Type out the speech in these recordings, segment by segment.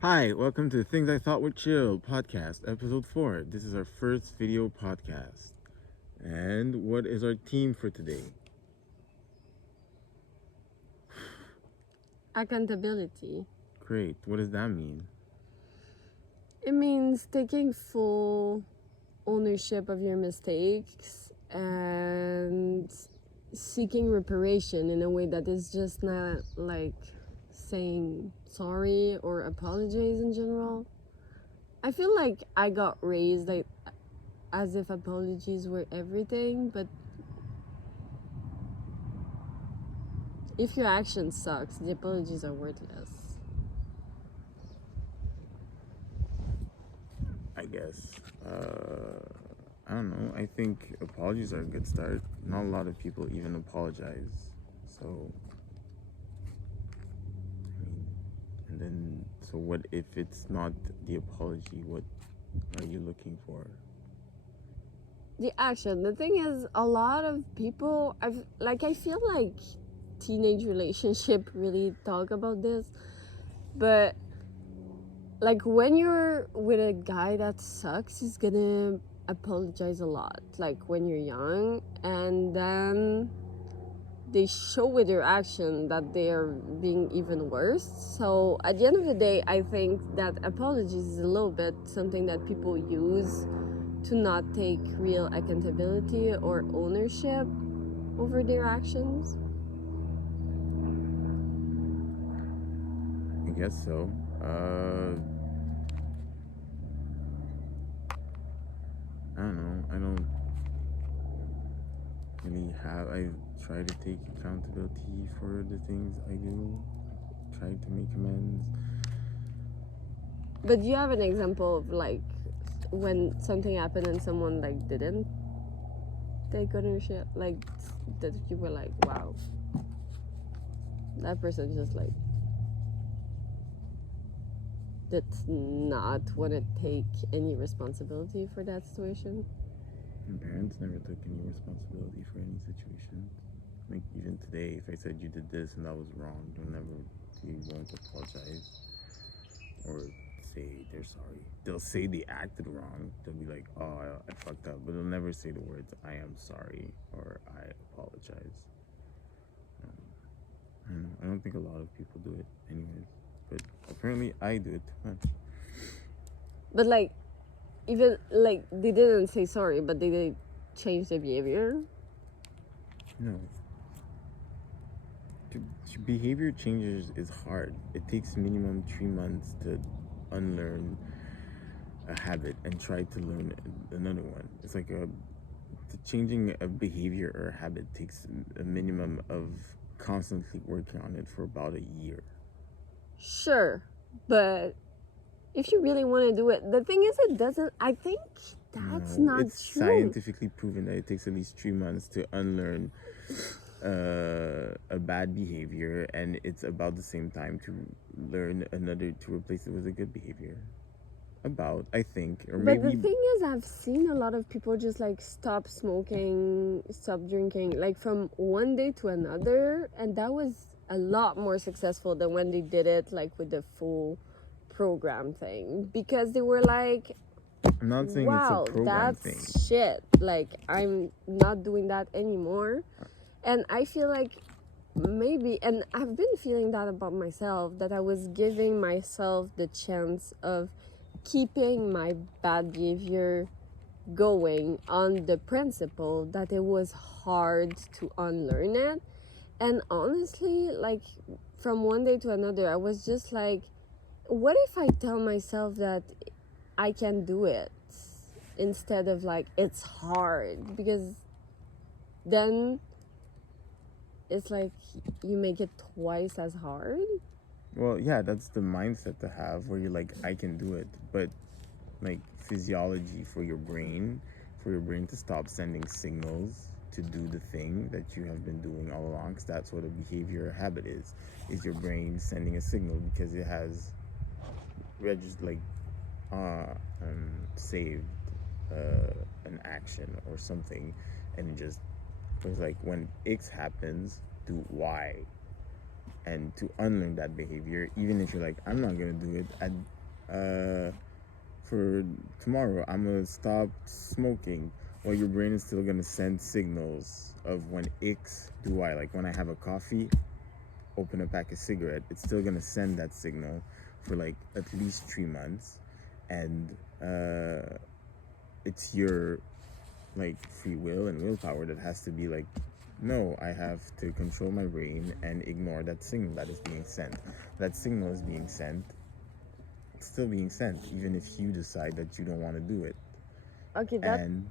Hi, welcome to Things I Thought Were Chill podcast, episode 4. This is our first video podcast. And what is our theme for today? Accountability. Great. What does that mean? It means taking full ownership of your mistakes and seeking reparation in a way that is just not like saying sorry or apologize in general. I feel like I got raised like as if apologies were everything, but if your action sucks, the apologies are worthless. I guess. I don't know. I think apologies are a good start. Not a lot of people even apologize. So, so what if it's not the apology? What are you looking for? The action. The thing is, a lot of people, I feel like teenage relationship really talk about this, but like when you're with a guy that sucks, he's gonna apologize a lot, like when you're young, and then they show with their action that they are being even worse. So at the end of the day, I think that apologies is a little bit something that people use to not take real accountability or ownership over their actions. I guess so. I don't know. I don't really have. I try to take accountability for the things I do. Try to make amends. But do you have an example of like when something happened and someone like didn't take ownership, like that you were like, wow, that person just like did not want to take any responsibility for that situation? My parents never took any responsibility for any situation. Like even today, if I said you did this and that was wrong, they won't apologize or say they're sorry. They'll say they acted wrong. They'll be like, "Oh, I fucked up," but they'll never say the words "I am sorry" or "I apologize." I don't know. I don't think a lot of people do it, anyways. But apparently, I do it too much. But like, even like they didn't say sorry, but they changed their behavior. No. Behavior changes is hard. It takes minimum 3 months to unlearn a habit and try to learn another one. It's like changing a behavior or a habit takes a minimum of constantly working on it for about a year. Sure, but if you really want to do it, the thing is, it doesn't. I think that's No, not it's true. scientifically proven that it takes at least 3 months to unlearn a bad behavior, and it's about the same time to learn another to replace it with a good behavior. About, I think, or But the maybe thing is, I've seen a lot of people just like stop smoking, stop drinking, like from one day to another, and that was a lot more successful than when they did it like with the full program thing, because they were like, I'm not saying it's a wow, program thing. that's shit, like I'm not doing that anymore. And I feel like maybe, and I've been feeling that about myself, that I was giving myself the chance of keeping my bad behavior going on the principle that it was hard to unlearn it. And honestly, like from one day to another, I was just like, what if I tell myself that I can do it instead of like it's hard? Because then it's like you make it twice as hard. Well, yeah, that's the mindset to have where you're like, I can do it. But like physiology for your brain to stop sending signals to do the thing that you have been doing all along, because that's what a behavior or habit is your brain sending a signal because it has registered, like, saved an action or something, and it just, it's like when X happens, do Y. and to unlearn that behavior, even if you're like, I'm not gonna do it. For tomorrow, I'm gonna stop smoking. Well, your brain is still gonna send signals of when X do Y. Like when I have a coffee, open a pack of cigarette, it's still gonna send that signal for like at least 3 months, and it's your like free will and willpower that has to be like, no, I have to control my brain and ignore that signal that is being sent. That signal is being sent. It's still being sent, even if you decide that you don't want to do it. Okay, And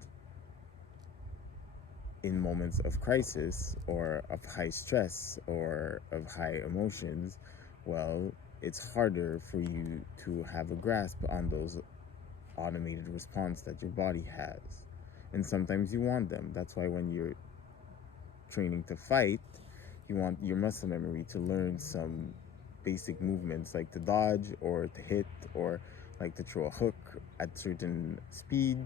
in moments of crisis or of high stress or of high emotions, well, it's harder for you to have a grasp on those automated response that your body has. And sometimes you want them. That's why when you're training to fight, you want your muscle memory to learn some basic movements like to dodge or to hit or like to throw a hook at certain speed,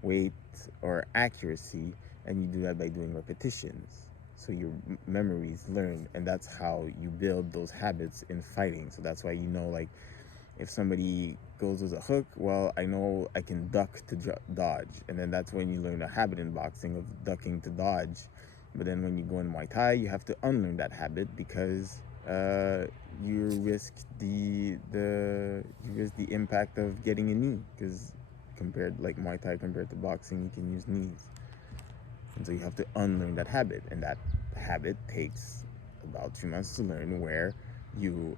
weight, or accuracy, and you do that by doing repetitions. So your memories learn, and that's how you build those habits in fighting. So that's why you know, like, if somebody goes with a hook, well, I know I can duck to dodge, and then that's when you learn a habit in boxing of ducking to dodge. But then when you go in Muay Thai, you have to unlearn that habit because you risk the impact of getting a knee, because compared like Muay Thai compared to boxing, you can use knees, and so you have to unlearn that habit, and that habit takes about 2 months to learn. Where you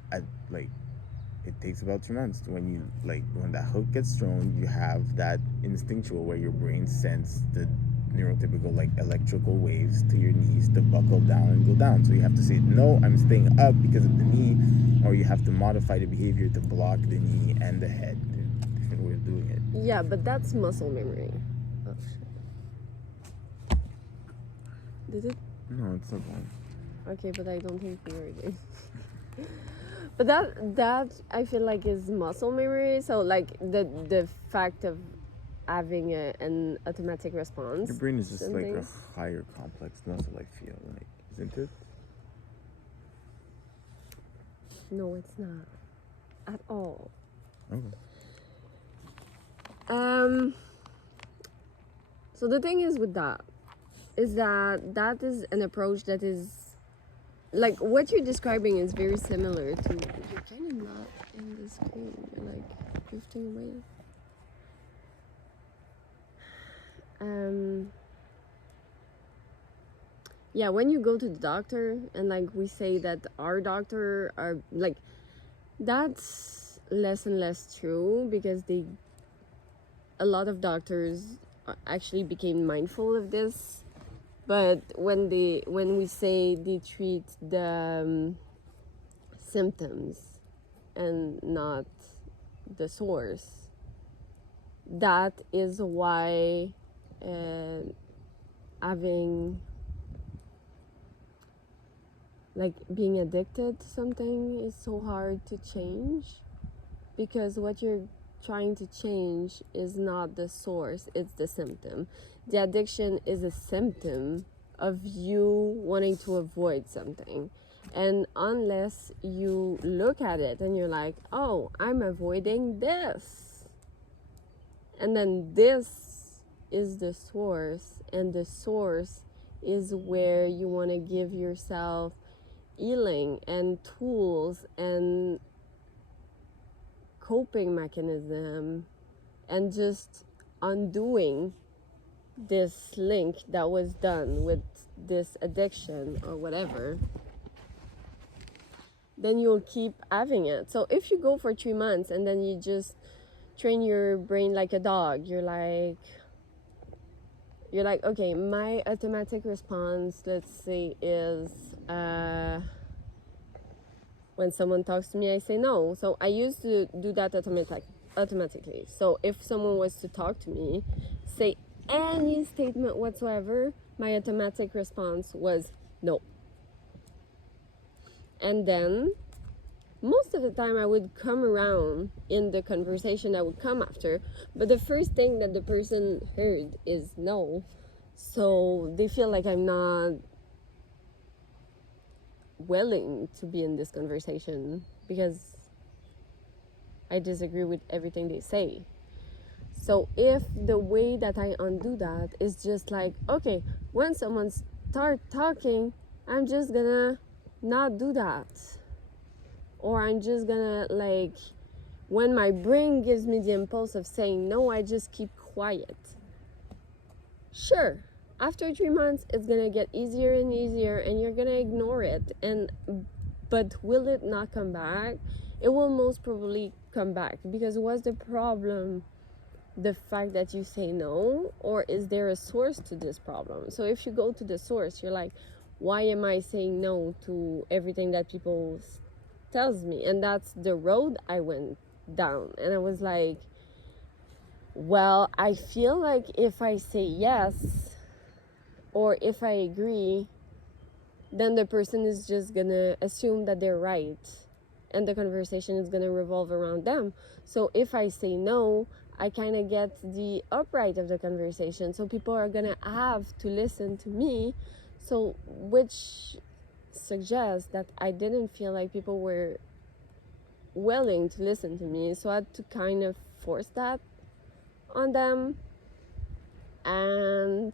it takes about 2 months when that hook gets thrown, you have that instinctual where your brain sends the neurotypical like electrical waves to your knees to buckle down and go down. So you have to say, no, I'm staying up because of the knee, or you have to modify the behavior to block the knee and the head. Different way of doing it. yeah, but that's muscle memory. Oh shit. Did it? No, it's not one. Okay, but I don't think we heard it. But that I feel like is muscle memory. So like the fact of having an automatic response. Your brain is just something. like a higher complex muscle, I feel like, isn't it? No, it's not at all. Okay. So the thing is with that is that is an approach that is like what you're describing is very similar to. You're kind of not in the screen. You're like drifting away. Yeah, when you go to the doctor and like we say that our doctor are like, that's less and less true because a lot of doctors actually became mindful of this. But when we say they treat the symptoms and not the source, that is why having like being addicted to something is so hard to change, because what you're trying to change is not the source, it's the symptom. The addiction is a symptom of you wanting to avoid something. And unless you look at it and you're like, oh, I'm avoiding this, and then this is the source, and the source is where you want to give yourself healing and tools and coping mechanism, and just undoing this link that was done with this addiction or whatever, then you'll keep having it. So if you go for 3 months and then you just train your brain like a dog, you're like, okay, my automatic response, let's say, is when someone talks to me, I say no. So I used to do that automatically. So if someone was to talk to me, say any statement whatsoever, my automatic response was no. And then most of the time I would come around in the conversation that would come after, but the first thing that the person heard is no. So they feel like I'm not willing to be in this conversation because I disagree with everything they say. So if the way that I undo that is just like, okay, when someone start talking, I'm just gonna not do that. Or I'm just gonna, like, when my brain gives me the impulse of saying no, I just keep quiet. Sure, after 3 months, it's gonna get easier and easier and you're gonna ignore it. But will it not come back? It will most probably come back, because what's the problem? The fact that you say no, or is there a source to this problem? So if you go to the source, you're like, why am I saying no to everything that people tells me? And that's the road I went down. And I was like, well, I feel like if I say yes or if I agree, then the person is just gonna assume that they're right and the conversation is gonna revolve around them. So if I say no, I kind of get the upright of the conversation. So people are gonna have to listen to me. So which suggests that I didn't feel like people were willing to listen to me. So I had to kind of force that on them. And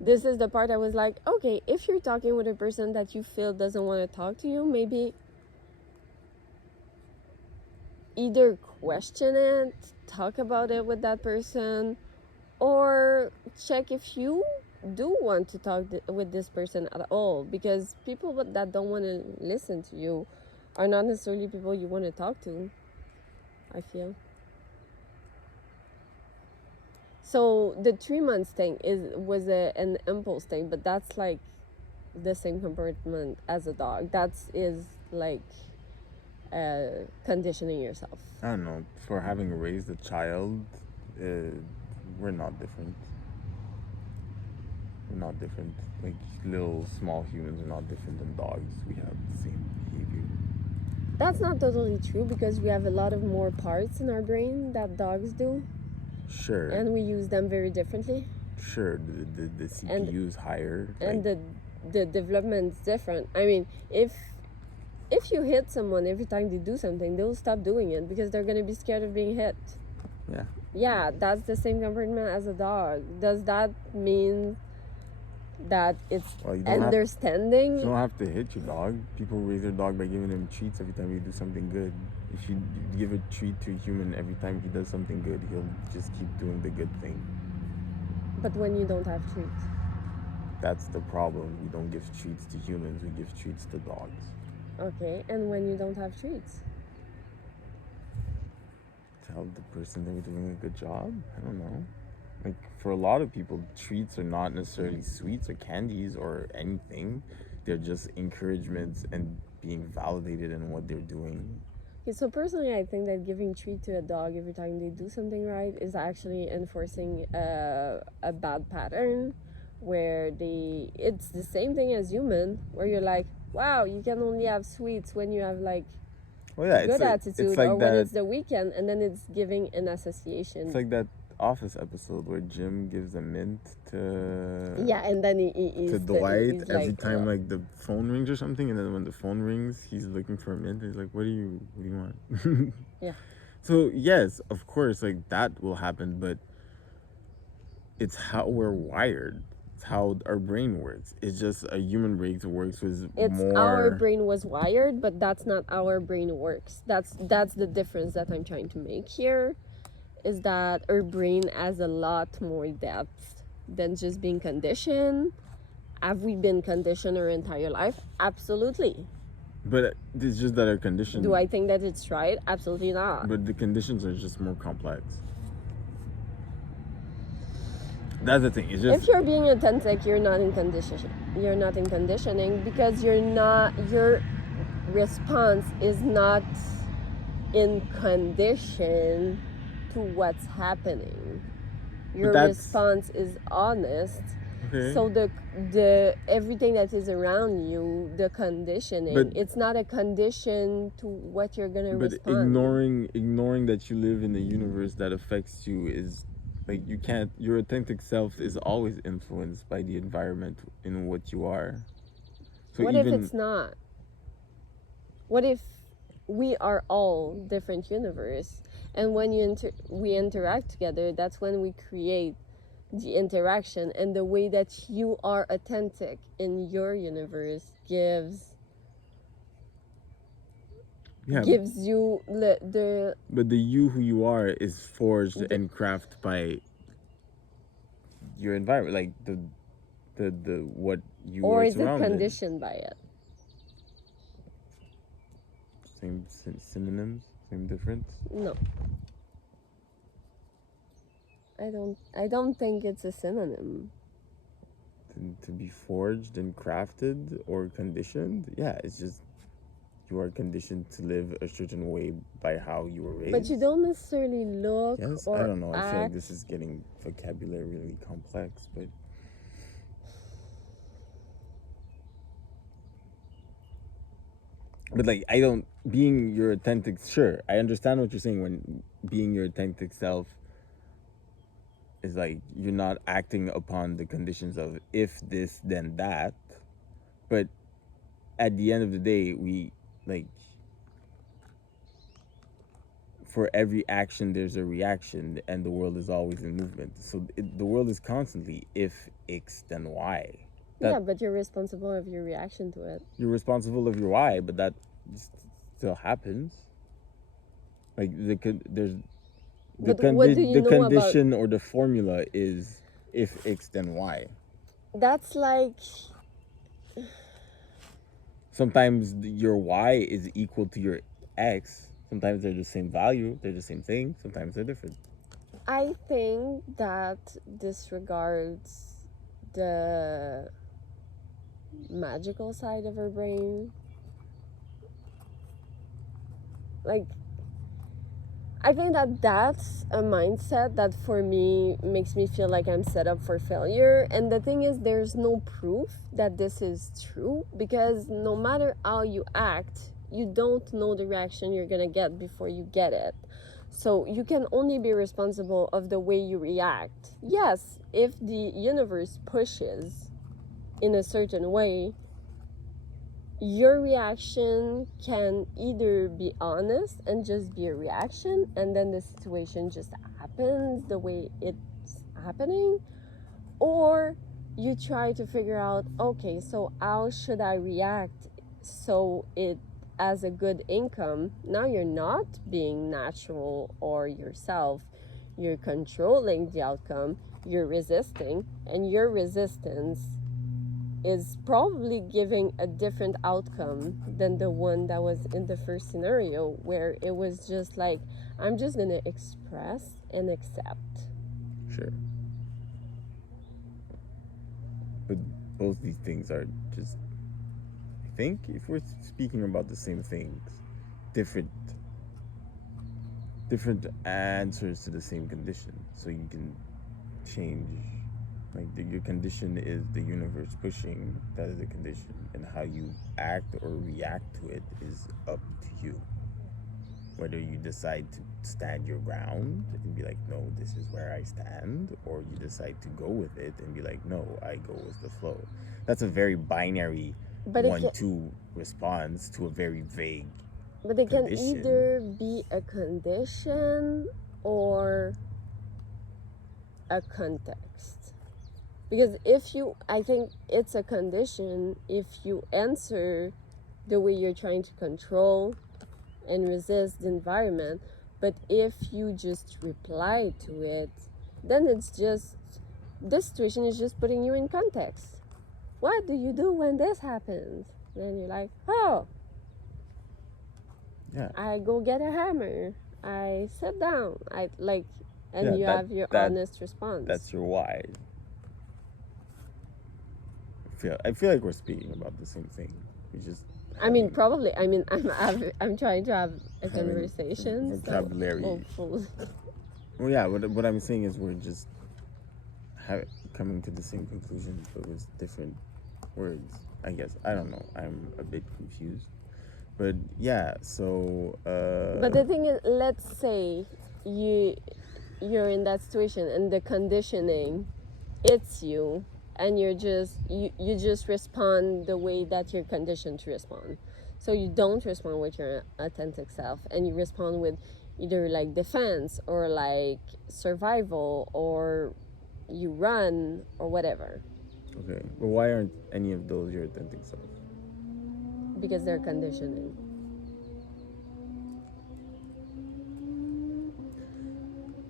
this is the part I was like, okay, if you're talking with a person that you feel doesn't want to talk to you, maybe either question it, talk about it with that person, or check if you do want to talk with this person at all. Because people that don't want to listen to you are not necessarily people you want to talk to, I feel. So the 3 months thing was an impulse thing, but that's like the same comportment as a dog. That is like conditioning yourself. I don't know. For having raised a child, we're not different. We're not different. Like, little small humans are not different than dogs. We have the same behavior. That's not totally true, because we have a lot of more parts in our brain that dogs do. Sure. And we use them very differently. Sure, the CPU is higher. And the development's different. I mean, if you hit someone every time they do something, they'll stop doing it because they're going to be scared of being hit. Yeah. Yeah, that's the same temperament as a dog. Does that mean that it's understanding? You don't have to hit your dog. People raise their dog by giving him treats every time you do something good. If you give a treat to a human every time he does something good, he'll just keep doing the good thing. But when you don't have treats? That's the problem. We don't give treats to humans. We give treats to dogs. Okay, and when you don't have treats? Tell the person they were doing a good job. I don't know. Like, for a lot of people, treats are not necessarily sweets or candies or anything. They're just encouragements and being validated in what they're doing. Okay, so personally, I think that giving treat to a dog every time they do something right is actually enforcing a bad pattern, where it's the same thing as human, where you're like, wow, you can only have sweets when you have like good attitude, or when it's the weekend, and then it's giving an association. It's like that Office episode where Jim gives a mint to and then he to Dwight every time like the phone rings or something, and then when the phone rings, he's looking for a mint. He's like, "What do you want?" Yeah. So yes, of course, like that will happen, but it's how we're wired. It's how our brain works. It's just a human brain works with more. Our brain was wired, but that's not how our brain works. That's the difference that I'm trying to make here. Is that our brain has a lot more depth than just being conditioned. Have we been conditioned our entire life? Absolutely. But it's just that our conditions... Do I think that it's right? Absolutely not. But the conditions are just more complex. That's the thing. It's just... If you're being authentic, you're not in conditioning. You're not in conditioning, because your response is not in condition to what's happening. Your response is honest. Okay. So the everything that is around you, the conditioning, it's not a condition to what you're gonna respond. But ignoring that you live in a universe that affects you is like, you can't. Your authentic self is always influenced by the environment in what you are. So what if even it's not? What if we are all different universe, and when we interact together, that's when we create the interaction, and the way that you are authentic in your universe yeah, gives you the but the you who you are is forged The- and crafted by your environment, like the what you or are is it surrounded. conditioned by it? Same synonyms, same difference. No, I don't think it's a synonym. To be forged and crafted or conditioned, yeah, it's just you are conditioned to live a certain way by how you were raised. But you don't necessarily look Yes, or I don't know. I feel like act. this is getting vocabulary really complex, but like I don't being your authentic. Sure, I understand what you're saying when being your authentic self is like you're not acting upon the conditions of if this then that, but at the end of the day, we like for every action there's a reaction, and the world is always in movement. So the world is constantly if X then Y. Yeah, but you're responsible of your reaction to it. You're responsible of your why, but that still happens. Like there's the But what do you the know condition or the formula is if X then Y. That's like Sometimes your Y is equal to your X. Sometimes they're the same value, they're the same thing. Sometimes they're different. I think that disregards the magical side of our brain. Like, I think that that's a mindset that for me makes me feel like I'm set up for failure. And the thing is, there's no proof that this is true, because no matter how you act, you don't know the reaction you're gonna get before you get it. So you can only be responsible of the way you react. Yes, if the universe pushes in a certain way, your reaction can either be honest and just be a reaction, and then the situation just happens the way it's happening, or you try to figure out, okay, so how should I react so it has a good income. Now you're not being natural or yourself, you're controlling the outcome, you're resisting, and your resistance is probably giving a different outcome than the one that was in the first scenario, where it was just like, I'm just gonna express and accept. Sure. But both these things are just, I think, if we're speaking about the same things, different answers to the same condition. So you can change, like your condition is the universe pushing, that is the condition, and how you act or react to it is up to you. Whether you decide to stand your ground and be like, no, this is where I stand, or you decide to go with it and be like, no, I go with the flow. That's a very binary 1-2 response to a very vague But it can condition. either be a condition or a context. Because I think it's a condition if you answer the way you're trying to control and resist the environment. But if you just reply to it, then it's just, this situation is just putting you in context. What do you do when this happens? Then you're like, oh, yeah, I go get a hammer, I sit down, I like, and you have your honest response. That's your why. I feel like we're speaking about the same thing. We just, I mean, probably. I mean, I'm trying to have a conversation. Vocabulary. So hopefully. Well, yeah. What I'm saying is we're just coming to the same conclusion, but with different words. I guess I don't know. I'm a bit confused, but yeah. So. But the thing is, let's say you're in that situation and the conditioning, it's you, and you just respond the way that you're conditioned to respond. So you don't respond with your authentic self, and you respond with either like defense or like survival, or you run or whatever, Okay, but why aren't any of those your authentic self? because they're conditioning.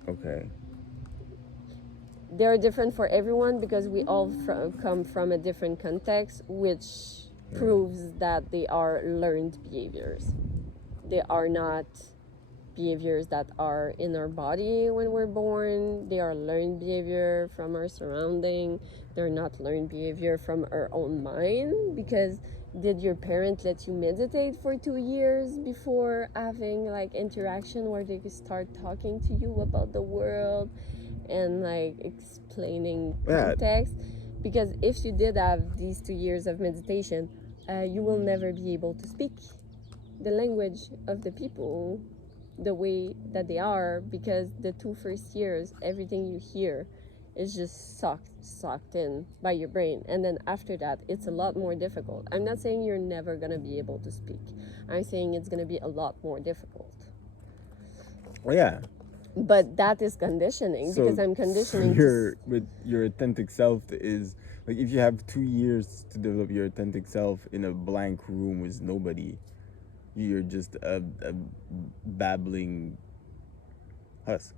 Okay. They're different for everyone because we all come from a different context, which proves that they are learned behaviors. They are not behaviors that are in our body when we're born. They are learned behavior from our surrounding. They're not learned behavior from our own mind, because did your parent let you meditate for 2 years before having like interaction where they start talking to you about the world and like explaining context? Because if you did have these 2 years of meditation, you will never be able to speak the language of the people the way that they are, because the 2 first years, everything you hear is just sucked in by your brain, and then after that it's a lot more difficult. I'm not saying you're never gonna be able to speak. I'm saying it's gonna be a lot more difficult. Well, yeah. But that is conditioning, because I'm conditioning. But your authentic self is like, if you have 2 years to develop your authentic self in a blank room with nobody, you're just a babbling husk.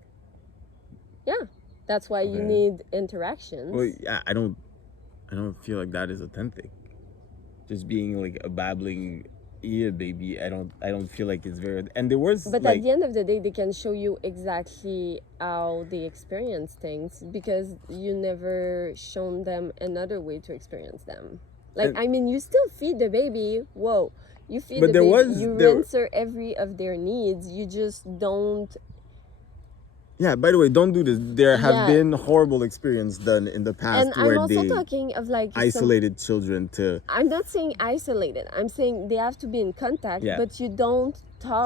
Yeah, that's why you need interactions. Well, yeah, I don't feel like that is authentic. Just being like a babbling baby, I don't feel like it's very. And there was. But like, at the end of the day, they can show you exactly how they experience things, because you never shown them another way to experience them. Like, I mean, you still feed the baby. Whoa. You feed the baby, you answer every of their needs. You just don't. Yeah, by the way, don't do this. There have been horrible experiences done in the past, and where I'm also they talking of like isolated children to. I'm not saying isolated. I'm saying they have to be in contact, but you don't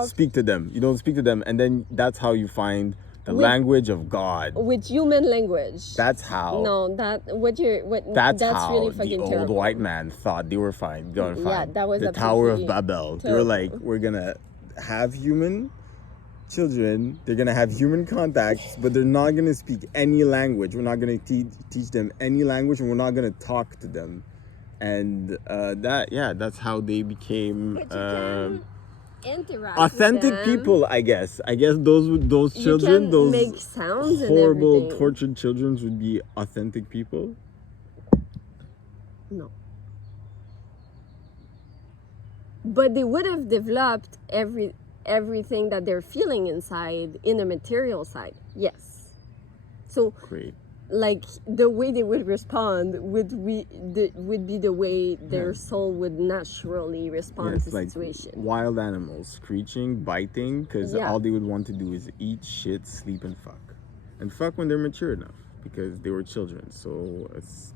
speak to them. You don't speak to them, and then that's how you find the language of God. With human language. That's how. No, that's how really fucking the terrible. old white man thought they were fine. Yeah, that was the Tower of Babel. Terrible. They were like, we're gonna have human children. They're gonna have human contacts, but they're not gonna speak any language. We're not gonna teach them any language, and we're not gonna talk to them. And that's how they became. Interact authentic people, I guess those children, those make sounds horrible tortured children, would be authentic people. No, but they would have developed everything that they're feeling inside in a material side. Yes. So great. Like, the way they would respond would be the way their soul would naturally respond to like situation. Wild animals, screeching, biting, because all they would want to do is eat, shit, sleep, and fuck when they're mature enough, because they were children. So it's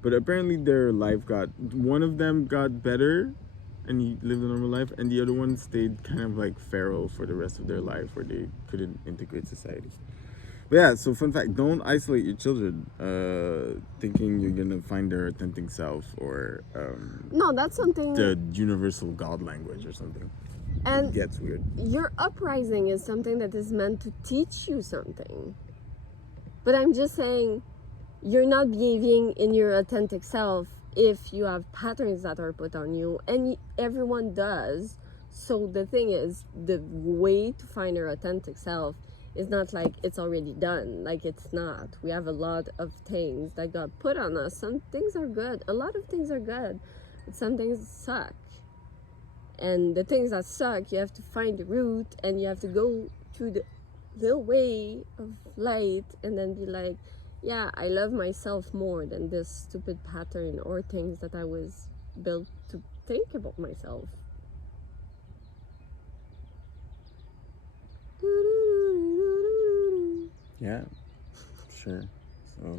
but apparently their life one of them got better and he lived a normal life, and the other one stayed kind of like feral for the rest of their life, where they couldn't integrate society. But so fun fact, don't isolate your children thinking you're gonna find their authentic self, or no, that's something, the universal God language or something. And it gets weird. Your uprising is something that is meant to teach you something. But I'm just saying, you're not behaving in your authentic self if you have patterns that are put on you, and everyone does. So the thing is, the way to find your authentic self is not like it's already done. Like, it's not. We have a lot of things that got put on us. Some things are good. A lot of things are good. But some things suck. And the things that suck, you have to find the root, and you have to go through the little way of light, and then be like, yeah, I love myself more than this stupid pattern or things that I was built to think about myself. Yeah, sure. So,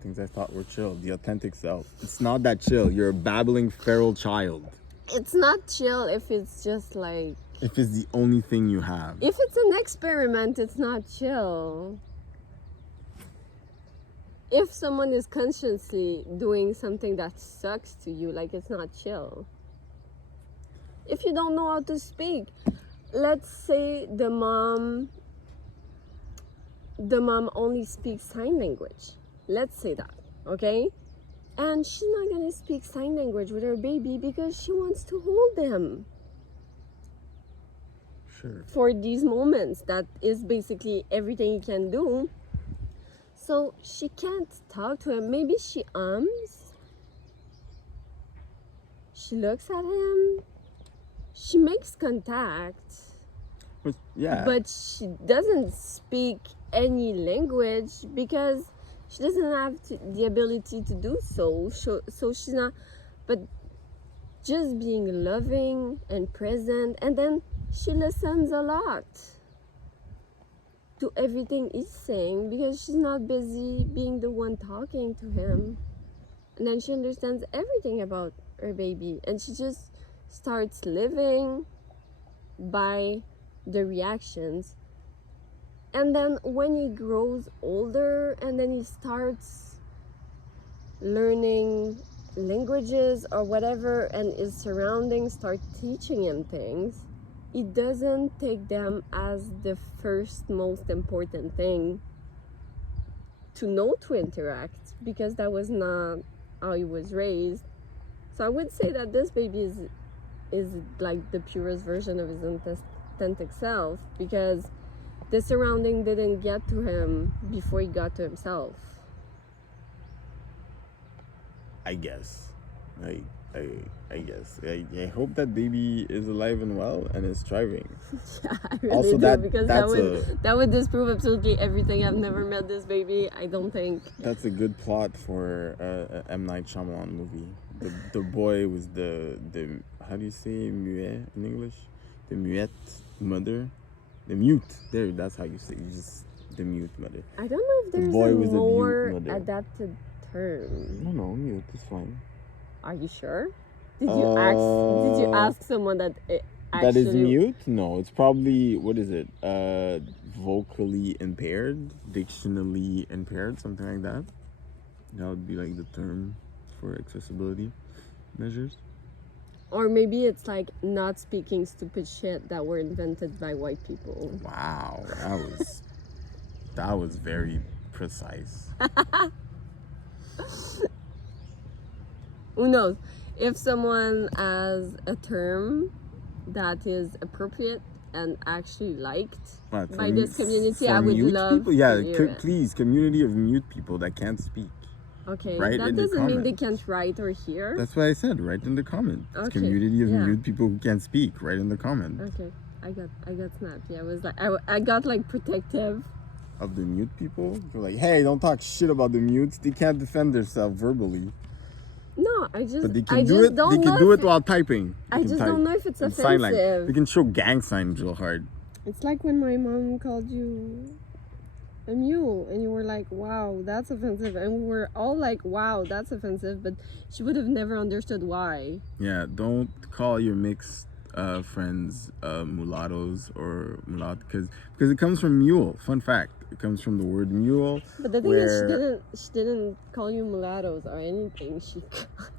things I thought were chill. The authentic self. It's not that chill. You're a babbling feral child. It's not chill if it's just like... if it's the only thing you have. If it's an experiment, it's not chill. if someone is consciously doing something that sucks to you, like it's not chill. If you don't know how to speak, let's say the mom only speaks sign language. Let's say that, okay? And she's not gonna speak sign language with her baby because she wants to hold them. Sure. For these moments, that is basically everything you can do. So she can't talk to him. Maybe she ums. She looks at him. She makes contact. But yeah. But she doesn't speak any language because she doesn't have the ability to do so. So she's not. But just being loving and present, and then she listens a lot to everything he's saying because she's not busy being the one talking to him. And then she understands everything about her baby, and she just starts living by the reactions. And then when he grows older and then he starts learning languages or whatever, and his surroundings start teaching him things, he doesn't take them as the first most important thing to know to interact, because that was not how he was raised. So I would say that this baby is like the purest version of his authentic self, because the surrounding didn't get to him before he got to himself. I guess. I guess. I hope that baby is alive and well and is thriving. Yeah, I really Also, do, because that's that would disprove absolutely everything. I've never met this baby. I don't think. That's a good plot for a M. Night Shyamalan movie. The boy was the how do you say muet in English? The muette mother, the mute. There, that's how you say. You just the mute mother. I don't know if there's boy a was a mute more mother. adapted term. No, mute is fine. Are you sure? Did you ask someone that actually... That is mute? No, it's probably, what is it? Vocally impaired, dictionally impaired, something like that. That would be like the term for accessibility measures. Or maybe it's like not speaking stupid shit that were invented by white people. Wow, that was very precise. Who knows? If someone has a term that is appropriate and actually liked by this community, I would love people? Yeah, to hear it. Please, community of mute people that can't speak. Okay, Write that in the doesn't mean they comments. can't write or hear. That's what I said, right in the comment. Okay, Community of yeah. mute people who can't speak, right in the comment. Okay, I got snappy. I was like, I got like protective. Of the mute people? They're like, hey, don't talk shit about the mutes. They can't defend themselves verbally. No, I just But they can I do just it. don't They know can do if it while typing. They I can just type don't know if it's in sign language. They offensive. can show gang signs real hard. It's like when my mom called you a mule and you were like, wow, that's offensive, and we were all like, wow, that's offensive, but she would have never understood why. Yeah, don't call your mixed friends mulattoes or mulat because it comes from mule. Fun fact, it comes from the word mule. But the thing is, she didn't call you mulattoes or anything. She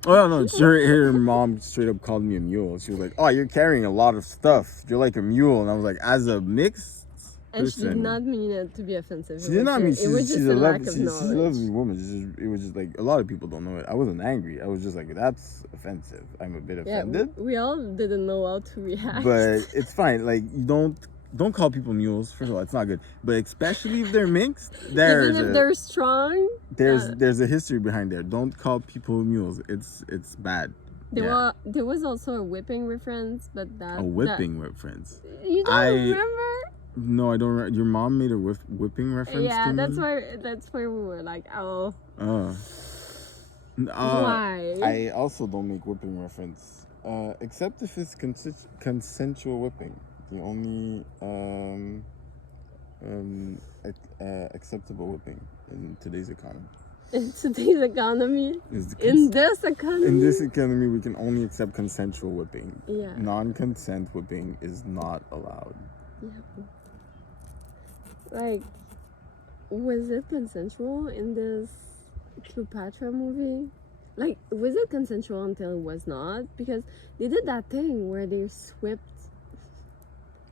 Oh no, her mom straight up called me a mule. She was like, "Oh, you're carrying a lot of stuff. You're like a mule." And I was like, "As a mixed and person." she did not mean it to be offensive. She did not mean. It was just a lack of she's a knowledge. lovely woman. It was just like a lot of people don't know it. I wasn't angry. I was just like, "That's offensive." I'm a bit offended. We all didn't know how to react. But it's fine. Like you don't call people mules. First of all, it's not good. But especially if they're mixed, even if they're strong, there's a history behind there. Don't call people mules. It's bad. There was also a whipping reference, but a whipping reference. You don't remember? No, I don't. Your mom made a whipping reference. Yeah, to me? that's why we were like, oh. Why? I also don't make whipping reference, except if it's consensual whipping. The only acceptable whipping in today's economy. In today's economy? In this economy, we can only accept consensual whipping. Yeah. Non-consent whipping is not allowed. Yeah. Like, was it consensual in this Cleopatra movie. Like, was it consensual until it was not? Because they did that thing where they swept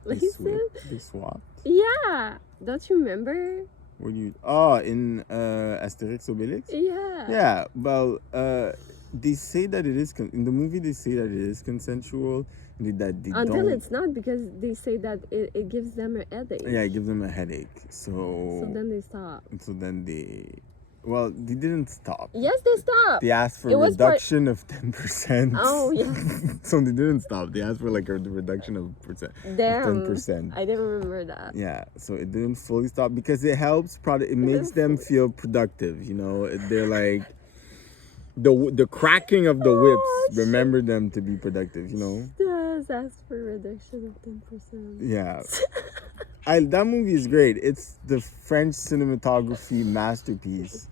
Lisa. They swapped. Yeah, don't you remember? What do you? Oh, in Asterix Obelix. Yeah. Yeah, well, they say that it is in the movie. They say that it is consensual. That they Until don't. it's not, because they say that it gives them a headache. Yeah, it gives them a headache. So then they stop. So then well, they didn't stop. Yes, they stopped. They asked for It a was reduction of 10%. Oh, yeah. So they didn't stop. They asked for like a reduction of Damn. 10%. I didn't remember that. Yeah, so it didn't fully stop because it helps. It makes them feel productive. You know, they're like the cracking of the whips. Remember them to be productive. You know. Yes, ask for a reduction of 10%. Yeah. That movie is great. It's the French cinematography masterpiece,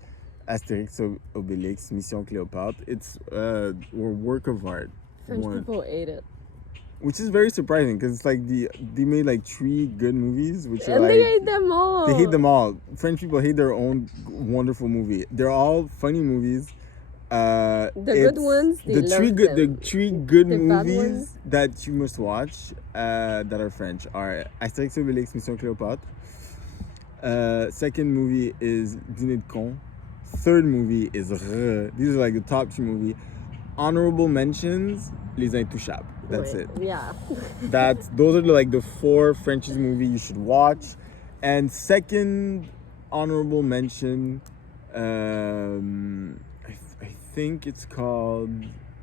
Asterix Obelix, Mission Cléopâtre. It's a work of art. French people ate it. Which is very surprising because it's like they made like 3 good movies, which are and like they hate them all. They hate them all. French people hate their own wonderful movie. They're all funny movies. The good ones, they the three good them. the 3 good The bad movies ones? that you must watch that are French are Astérix Obélix Mission Cléopâtre. Second movie is Dîner de Con. Third movie is these are like the top 3 movies. Honorable mentions, Les Intouchables. That's it. Yeah. Those are like the 4 French's movie you should watch. And second honorable mention, I think it's called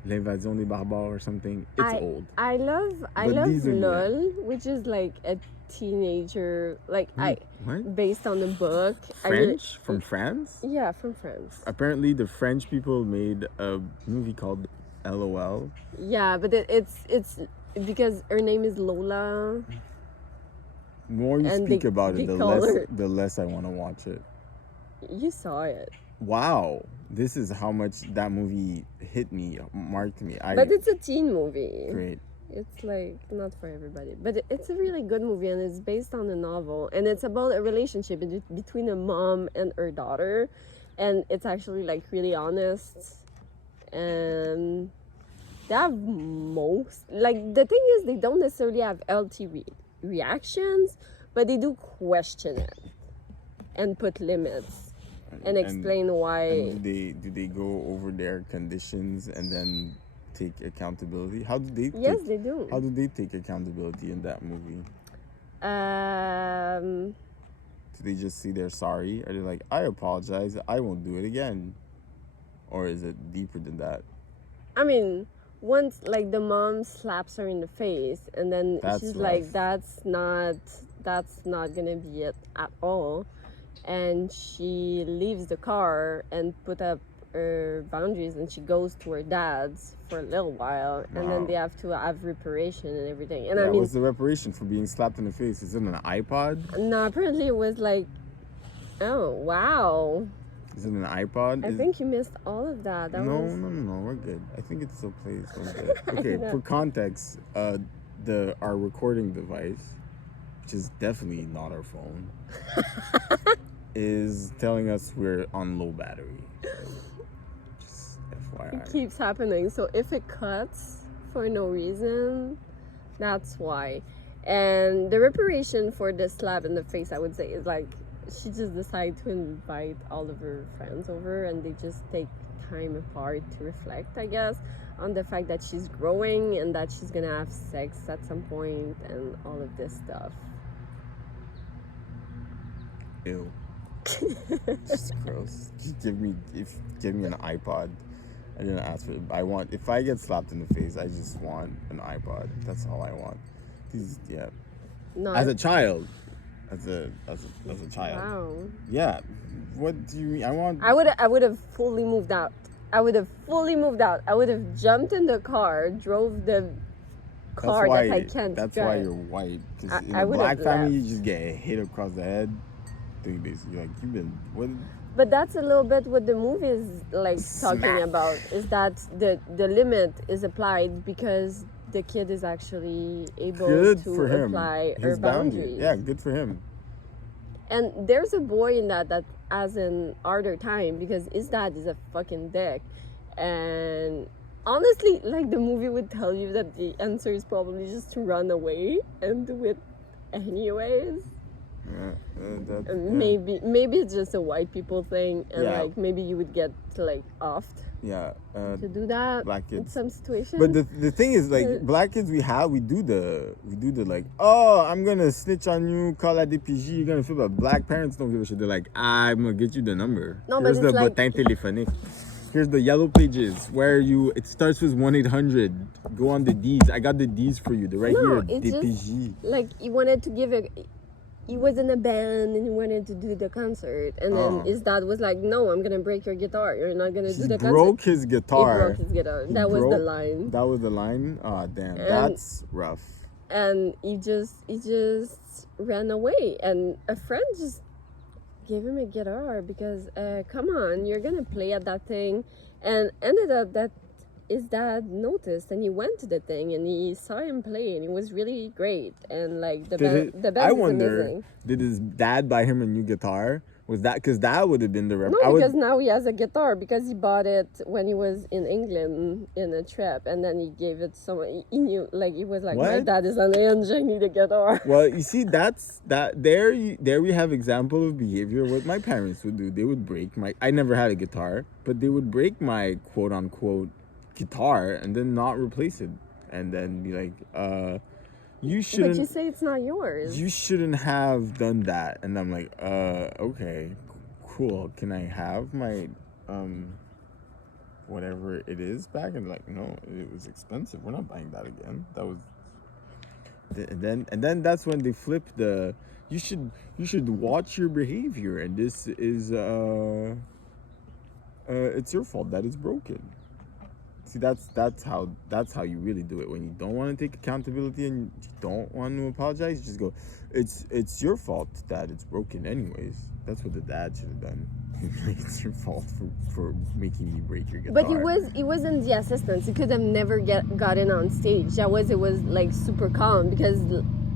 L'Invasion des Barbares or something. It's old. I love these are LOL, which is like a teenager, like What? based on a book. French? From France? Yeah, from France. Apparently the French people made a movie called LOL. Yeah, but it's because her name is Lola. The more you And speak they- about they it, call her- the less I want to watch it. You saw it, Wow. This is how much that movie hit me, marked me. but it's a teen movie. Great. It's like not for everybody, but it's a really good movie, and it's based on a novel, and it's about a relationship between a mom and her daughter, and it's actually like really honest, and they have the thing is they don't necessarily have LT reactions, but they do question it and put limits and explain why. And do they go over their conditions and then take accountability? How do they? Yes, they do. How do they take accountability in that movie? Do they just say they're sorry? Are they like, I apologize, I won't do it again? Or is it deeper than that? I mean, once like the mom slaps her in the face, and then That's she's rough. like, that's not gonna be it at all, and she leaves the car and put up her boundaries, and she goes to her dad's for a little while, and then Wow. they have to have reparation and everything. And Yeah, I mean, what's the reparation for being slapped in the face? Is it an iPod? no, apparently it was like, oh wow, Is it an iPod? I think you missed all of that. That No, was no, we're good. I think it still plays. We're good. Okay, know. for context, our recording device, which is definitely not our phone, is telling us we're on low battery. Just FYI. It keeps happening. So if it cuts for no reason, that's why. And the reparation for the slap in the face, I would say, is like she just decided to invite all of her friends over, and they just take time apart to reflect, I guess, on the fact that she's growing and that she's gonna have sex at some point and all of this stuff. Ew. Just gross. Just give me an iPod. I didn't ask for it. If I get slapped in the face, I just want an iPod. That's all I want. No, As a child. As a child. wow. Yeah. What do you mean? I would have fully moved out. I would have jumped in the car, drove the car that I can't That's drive. why you're white. Because in I a would black have family, left. you just get hit across the head. You're like, you've been what? But that's a little bit what the movie is like talking Smack. about, is that the limit is applied because the kid is actually able Good to for him. apply His her boundary. boundaries. Yeah, good for him. And there's a boy in that has an harder time because his dad is a fucking dick. And honestly, like, the movie would tell you that the answer is probably just to run away and do it anyways. Maybe it's just a white people thing, and like maybe you would get like offed to do that black kids in some situations. But the thing is, like, black kids, we do the like, oh, I'm gonna snitch on you, call at DPG, you're gonna feel. But black parents don't give a shit. They're like, I'm gonna get you the number. No, here's but it's the like, bottin téléphonique. Here's the yellow pages where it starts with 1-800. Go on the D's. I got the D's for you. They're right here. It's DPG. just, like, he wanted to give he was in a band and he wanted to do the concert, and then his dad was like, no, I'm gonna break your guitar, you're not gonna do the concert. He broke his guitar. That was the line. That was the line. Oh, damn, that's rough. And he just ran away, and a friend just gave him a guitar because come on, you're gonna play at that thing. And ended up that his dad noticed, and he went to the thing and he saw him play, and it was really great. And like the band I is wonder, amazing. did his dad buy him a new guitar? Was that because that would have been the No, because now he has a guitar because he bought it when he was in England in a trip, and then he gave it someone. He knew, like, he was like, what? My dad is on Hinge, I need a guitar. Well, you see, there we have example of behavior what my parents would do. They would break I never had a guitar, but they would break my quote unquote guitar and then not replace it, and then be like, you shouldn't. But you say it's not yours. You shouldn't have done that. And I'm like, okay, cool. Can I have my whatever it is back? And like, no, it was expensive. We're not buying that again. That was. And then that's when they flip the. You should watch your behavior, and this is it's your fault that it's broken. See, that's how you really do it. When you don't want to take accountability and you don't want to apologize, you just go, it's your fault that it's broken anyways. That's what the dad should have done. It's your fault for making me break your guitar. But he wasn't the assistant. He could have never gotten on stage. It was like super calm, because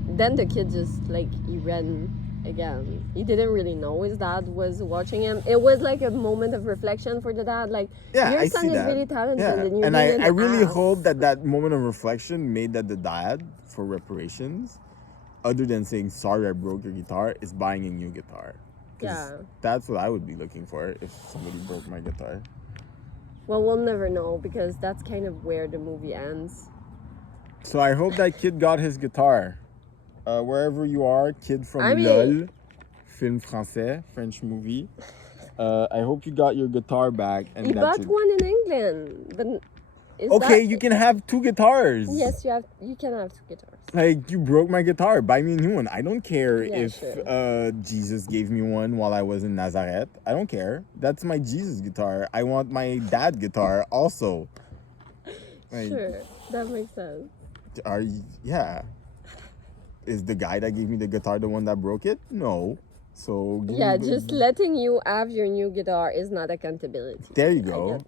then the kid just, like, he ran again. He didn't really know his dad was watching him. It was like a moment of reflection for the dad, like, your son is really talented, and I really hope that moment of reflection made that the dad, for reparations, other than saying sorry I broke your guitar, is buying a new guitar. That's what I would be looking for if somebody broke my guitar. Well, we'll never know, because that's kind of where the movie ends. So I hope that kid got his guitar. Wherever you are, kid from LOL, film français, French movie. I hope you got your guitar back. And he bought one in England, but you can have two guitars. Yes, you can have two guitars. Like, you broke my guitar, buy me a new one. I don't care if Jesus gave me one while I was in Nazareth. I don't care. That's my Jesus guitar. I want my dad guitar also. Like, sure, that makes sense. Is the guy that gave me the guitar the one that broke it? No. So just letting you have your new guitar is not accountability. There you go.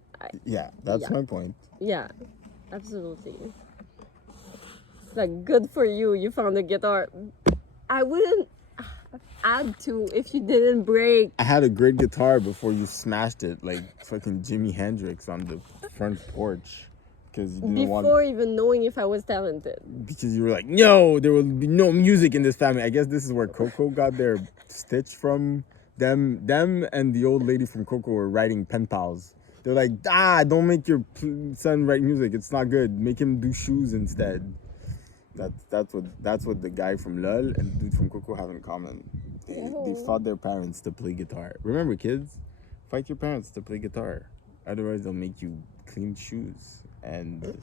That's my point. Yeah, absolutely. It's like, good for you. You found a guitar. I wouldn't add to if you didn't break. I had a great guitar before you smashed it like fucking Jimi Hendrix on the front porch. Because you didn't Before even knowing if I was talented. Because you were like, no, there will be no music in this family. I guess this is where Coco got their stitch from. Them and the old lady from Coco were writing pen pals. They're like, don't make your son write music. It's not good. Make him do shoes instead. That's what the guy from LOL and the dude from Coco have in common. They fought their parents to play guitar. Remember, kids, fight your parents to play guitar. Otherwise, they'll make you clean shoes. And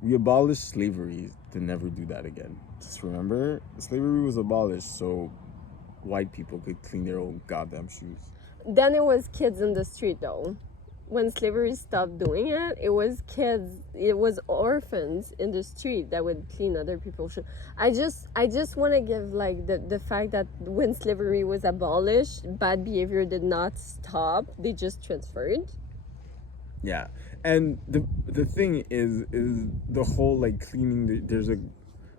we abolished slavery to never do that again. Just remember, slavery was abolished so white people could clean their own goddamn shoes. Then it was kids in the street, though. When slavery stopped doing it, it was kids, it was orphans in the street that would clean other people's shoes. I just want to give, like, the fact that when slavery was abolished, bad behavior did not stop. They just transferred. Yeah. And the thing is the whole, like, cleaning, there's a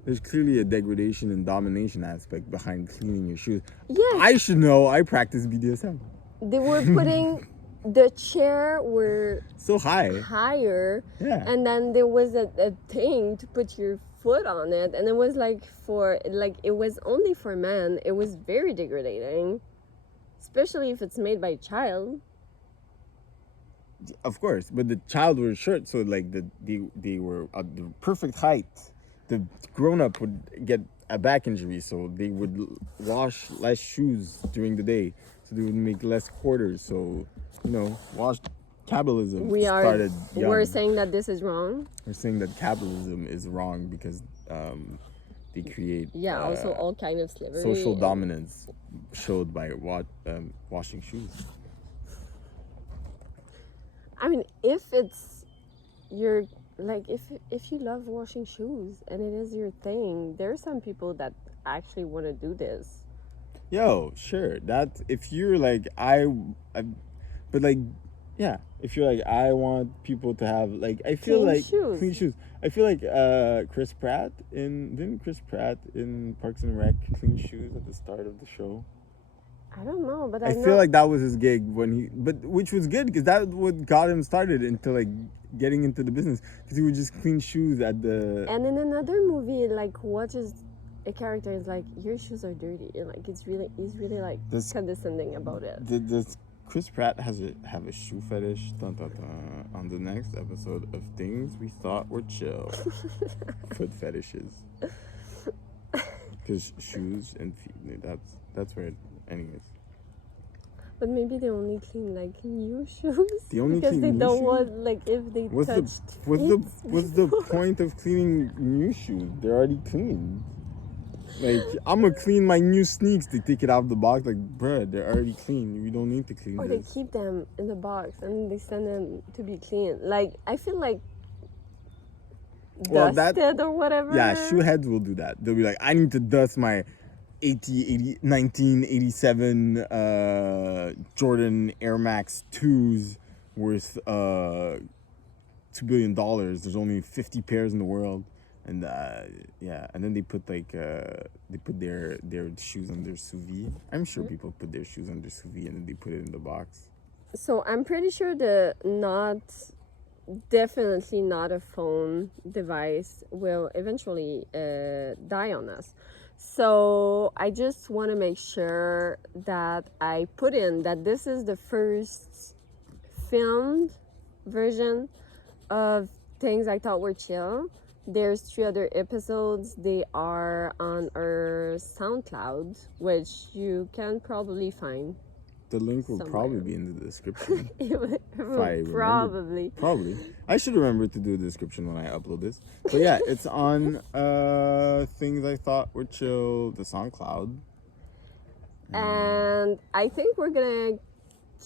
there's clearly a degradation and domination aspect behind cleaning your shoes. Yes. I should know. I practice BDSM. They were putting the chair were So high. higher, Yeah. and then there was a thing to put your foot on it, and it was like it was only for men. It was very degrading, especially if it's made by a child. Of course, but the child was short, so like they were at the perfect height. The grown up would get a back injury, so they would wash less shoes during the day, so they would make less quarters. So wash capitalism started young. We're saying that this is wrong. We're saying that capitalism is wrong because they create also all kind of slavery. social dominance showed by washing shoes. I mean, if it's your like if you love washing shoes and it is your thing, there are some people that actually want to do this. Yo, sure. That if you're like but like, yeah. If you're like I want people to have like I feel Clean like shoes. clean shoes. I feel like Chris Pratt in Parks and Rec clean shoes at the start of the show. I don't know, but I feel like that was his gig which was good because that what got him started into like getting into the business because he would just clean shoes at the. And in another movie, like watches a character is like your shoes are dirty, and like he's really like condescending about it. Does Chris Pratt have a shoe fetish? Dun, dun, dun, on the next episode of Things We Thought Were Chill, foot fetishes. Because shoes and feet, that's where. Anyways. But maybe they only clean like new shoes. They only because clean they new don't shoes? want like if they What's the point of cleaning new shoes? They're already clean. Like I'm gonna clean my new sneaks. They take it out of the box. Like, bruh, they're already clean. We don't need to clean or this. they keep them in the box and they send them to be clean. Like I feel like dusted or whatever. Yeah, shoe heads will do that. They'll be like, I need to dust my 1987 Jordan Air Max 2s worth $2 billion. There's only 50 pairs in the world, and and then they put their shoes under sous vide. I'm sure people put their shoes under sous vide and then they put it in the box. So I'm pretty sure definitely not a phone device will eventually die on us. So I just want to make sure that I put in that this is the first filmed version of Things I Thought Were Chill. There's 3 other episodes. They are on our SoundCloud, which you can probably find. The link will somewhere. probably be in the description. Probably. Probably. I should remember to do a description when I upload this. But yeah, it's on Things I Thought Were Chill, the SoundCloud. And I think we're gonna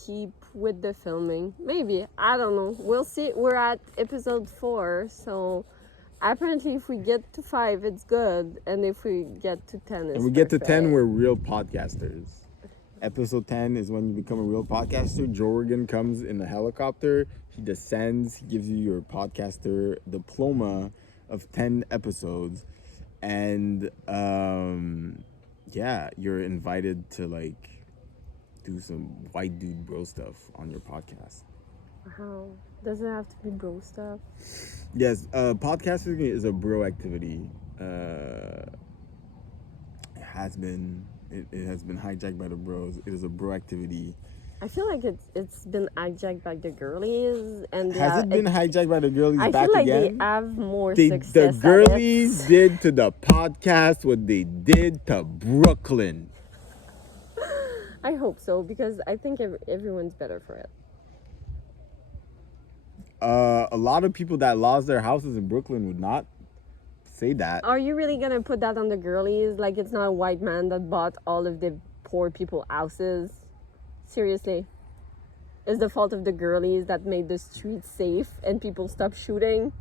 keep with the filming. Maybe. I don't know. We'll see. We're at episode 4, so apparently if we get to 5, it's good. And if we get to 10, it's And we get to 10, perfect. we're real podcasters. Episode 10 is when you become a real podcaster. Joe Rogan comes in a helicopter. He descends. He gives you your podcaster diploma of 10 episodes. And, you're invited to, like, do some white dude bro stuff on your podcast. Wow. Does it have to be bro stuff? Yes, podcasting is a bro activity. It has been hijacked by the bros. It is a bro activity. I feel like it's been hijacked by the girlies, and Has it been hijacked by the girlies I back feel like again? they have more The success. girlies did to the podcast what they did to Brooklyn. I hope so, because I think everyone's better for it. A lot of people that lost their houses in Brooklyn would not say that. Are you really gonna put that on the girlies? Like it's not a white man that bought all of the poor people houses? Seriously? It's the fault of the girlies that made the streets safe and people stopped shooting?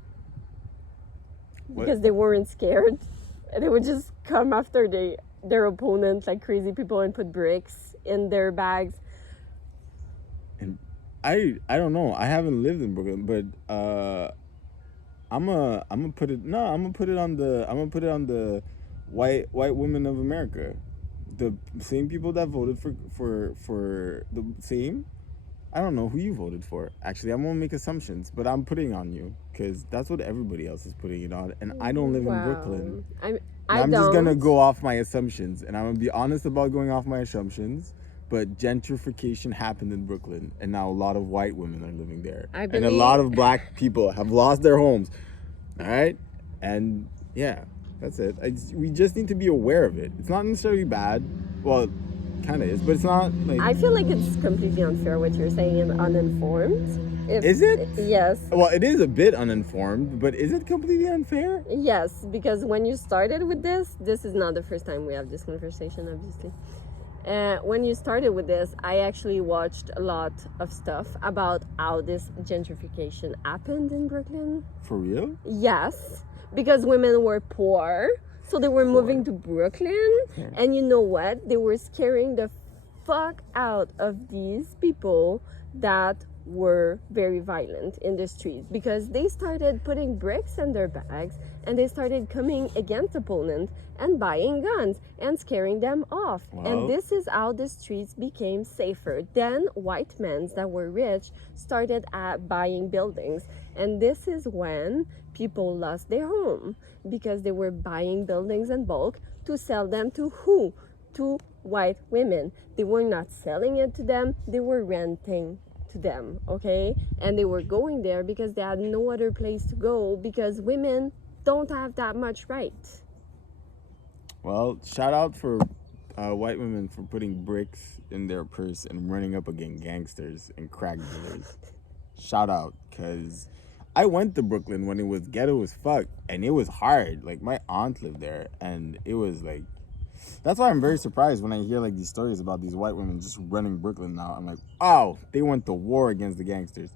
Because they weren't scared. And they would just come after their opponent like crazy people and put bricks in their bags. And I don't know. I haven't lived in Brooklyn, but I'm gonna put it. No, I'm gonna put it on the. I'm gonna put it on the white women of America, the same people that voted for the same. I don't know who you voted for. Actually, I'm gonna make assumptions, but I'm putting on you because that's what everybody else is putting it on, and I don't live in Brooklyn. I'm just gonna go off my assumptions, and I'm gonna be honest about going off my assumptions. But gentrification happened in Brooklyn, and now a lot of white women are living there, and a lot of black people have lost their homes. All right, and yeah, that's it. We just need to be aware of it. It's not necessarily bad. Well, it kind of is, but it's not like. I feel like it's completely unfair what you're saying and uninformed. Is it? Yes. Well, it is a bit uninformed, but is it completely unfair? Yes, because when you started with this is not the first time we have this conversation, obviously. When you started with this, I actually watched a lot of stuff about how this gentrification happened in Brooklyn. For real? Yes, because women were poor, so they were moving to Brooklyn. Yeah. And you know what? They were scaring the fuck out of these people that were very violent in the streets, because they started putting bricks in their bags and they started coming against opponents and buying guns and scaring them off. Wow. And this is how the streets became safer. Then white men that were rich started buying buildings, and this is when people lost their home, because they were buying buildings in bulk to sell them to who? To white women. They were not selling it to them, they were renting to them, okay? And they were going there because they had no other place to go, because women don't have that much right. Well, shout out for white women for putting bricks in their purse and running up against gangsters and crack dealers. Shout out, because I went to Brooklyn when it was ghetto as fuck, and it was hard. Like, my aunt lived there, and it was like, that's why I'm very surprised when I hear like these stories about these white women just running Brooklyn now. I'm like, wow, they went to war against the gangsters,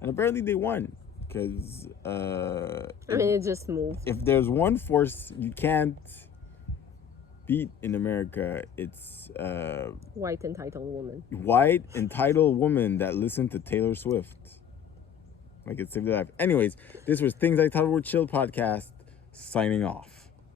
and apparently they won, because it just moved. If there's one force you can't beat in America, it's white entitled woman. White entitled woman that listen to Taylor Swift. Like, it saved their life. Anyways, this was Things I Thought Were Chill podcast, signing off.